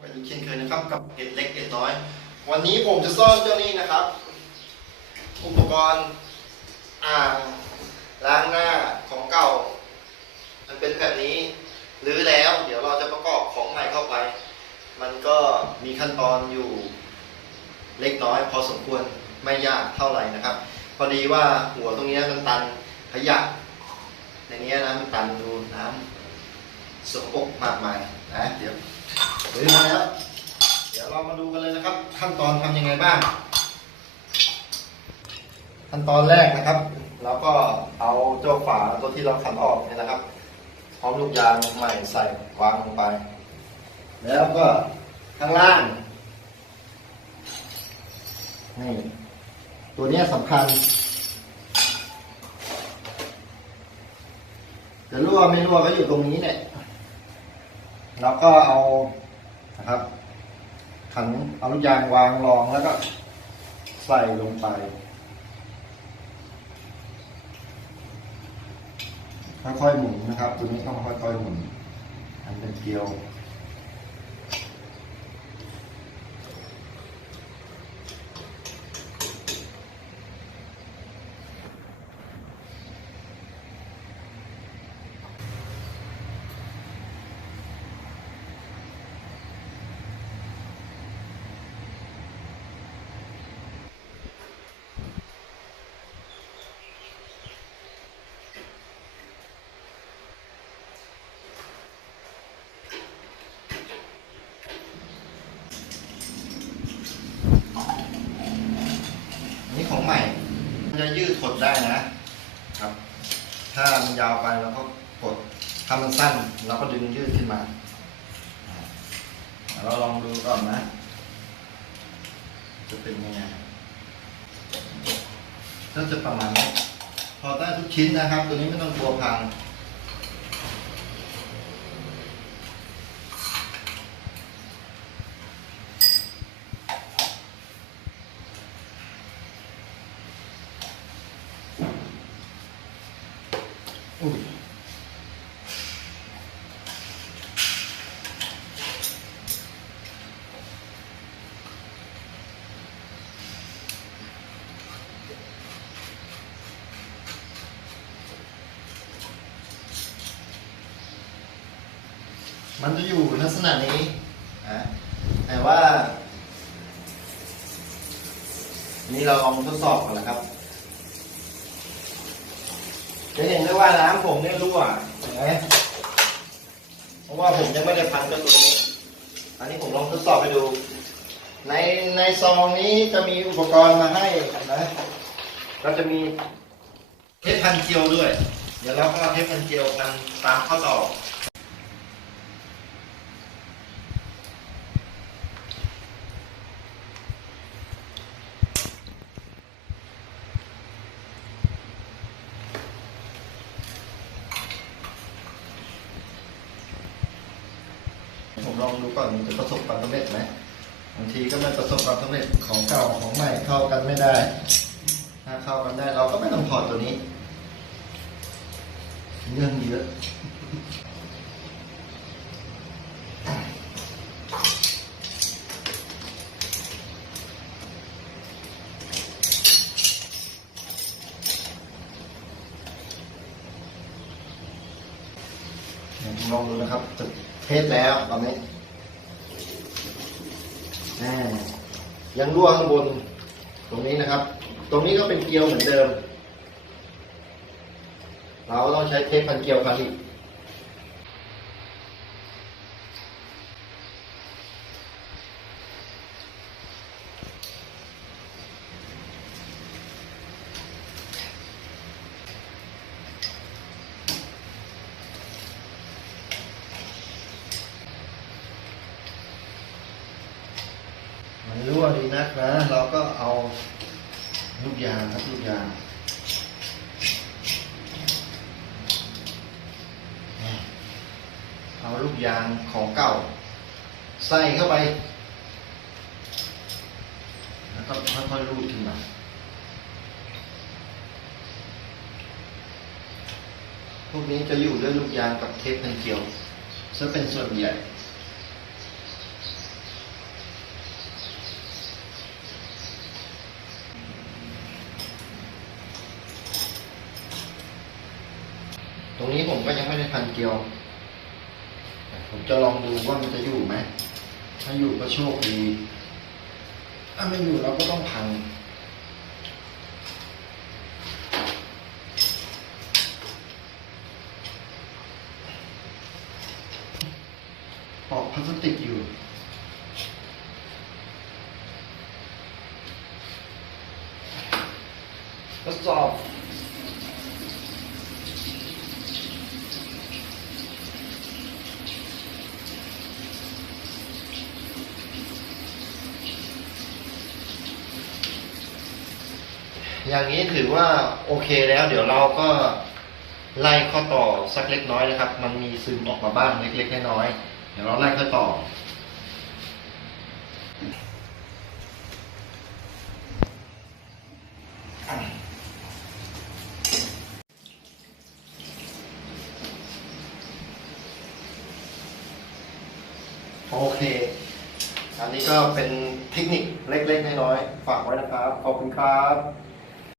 กันอีกเช่นเคยนะครับกับเห็ดเล็กเห็ดน้อย วันนี้ผมจะซ่อนเจ้านี้นะครับ อุปกรณ์อ่างล้างหน้าของเก่า มันเป็นแบบนี้หรือแล้ว เดี๋ยวเราจะประกอบของใหม่เข้าไป มันก็มีขั้นตอนอยู่เล็กน้อย พอสมควรไม่ยากเท่าไหร่นะครับ พอดีว่าหัวตรงนี้มันตันขยะในนี้นะมันตันดูน้ำสกปรกมากมายนะเดี๋ยว หรือมาแล้ว เดี๋ยวเรามาดูกันเลยนะครับ ขั้นตอนทำยังไงบ้าง ขั้นตอนแรกนะครับเราก็เอาเจ้าฝาตัวที่เราขันออกเนี่ยนะครับ พร้อมลูกยางใหม่ใส่วางลงไป แล้วก็ข้างล่างนี่ตัวนี้สำคัญ จะรั่วไม่รั่วก็อยู่ตรงนี้เนี่ย แล้วก็เอา นะครับ ขันเอาลูกยางวางรองแล้วก็ใส่ลงไปค่อยๆหมุนนะครับ ตัวนี้ต้องค่อยๆหมุนอันเป็นเกลียว อันนี้ของใหม่ มันจะ ยืดกดได้นะครับ ถ้ามันยาวไปเราก็กด ถ้ามันสั้นเราก็ดึงยืดขึ้นมาอ่าเราลองดูก่อนนะ จะเป็นยังไงก็จะประมาณนี้ พอได้ทุกชิ้นนะครับ ตัวนี้ไม่ต้องกลัวพัง อุ้ยมันจะอยู่ลักษณะนี้นะแต่ว่า นี่เราลองทดสอบกันนะครับ จะเห็นได้ว่าน้ำผมเนี่ยรั่วเห็นไหมเพราะว่าผมยังไม่ได้พันกับตัวนี้ อันนี้ผมลองทดสอบไปดู ในในซองนี้จะมีอุปกรณ์มาให้นะก็จะมีเทปพันเกลียวด้วย เดี๋ยวเราก็เทปพันเกลียวกันตามข้อต่อ ลองดูก่อนมันจะประสบความสำเร็จไหมบางทีก็ไม่ประสบความสำเร็จของเก่าของใหม่เข้ากันไม่ได้ ถ้าเข้ากันได้เราก็ไม่ต้องถอดตัวนี้เรื่องเยอะลองดูนะครับจะ เทสแล้วตอนนี้ยังรั่วข้างบน ตรงนี้นะครับ ตรงนี้ก็เป็นเกลียวเหมือนเดิม เราต้องใช้เทปพันเกลียวพันที่ ดีนักนะ เราก็เอาลูกยางครับลูกยางเอาลูกยางของเก่า ใส่เข้าไป แล้วก็ค่อยๆรูดขึ้นมาพวกนี้จะอยู่ด้วยลูกยางกับเทปพันเกลียวซะเป็นส่วนใหญ่ รงนี้ผมก็ยังไม่ได้พันเกลียว ผมจะลองดูว่ามันจะอยู่ไหม ถ้าอยู่ก็โชคดี ถ้าไม่อยู่เราก็ต้องพันปอกพลาสติกอยู่ทดสอบ อย่างนี้ถือว่าโอเคแล้ว เดี๋ยวเราก็ไล่ข้อต่อสักเล็กน้อยนะครับ มันมีซึมออกมาบ้างเล็กๆน้อยๆเดี๋ยวเราไล่ข้อต่อ โอเค อันนี้ก็เป็นเทคนิคเล็กๆน้อยๆฝากไว้นะครับ ขอบคุณครับ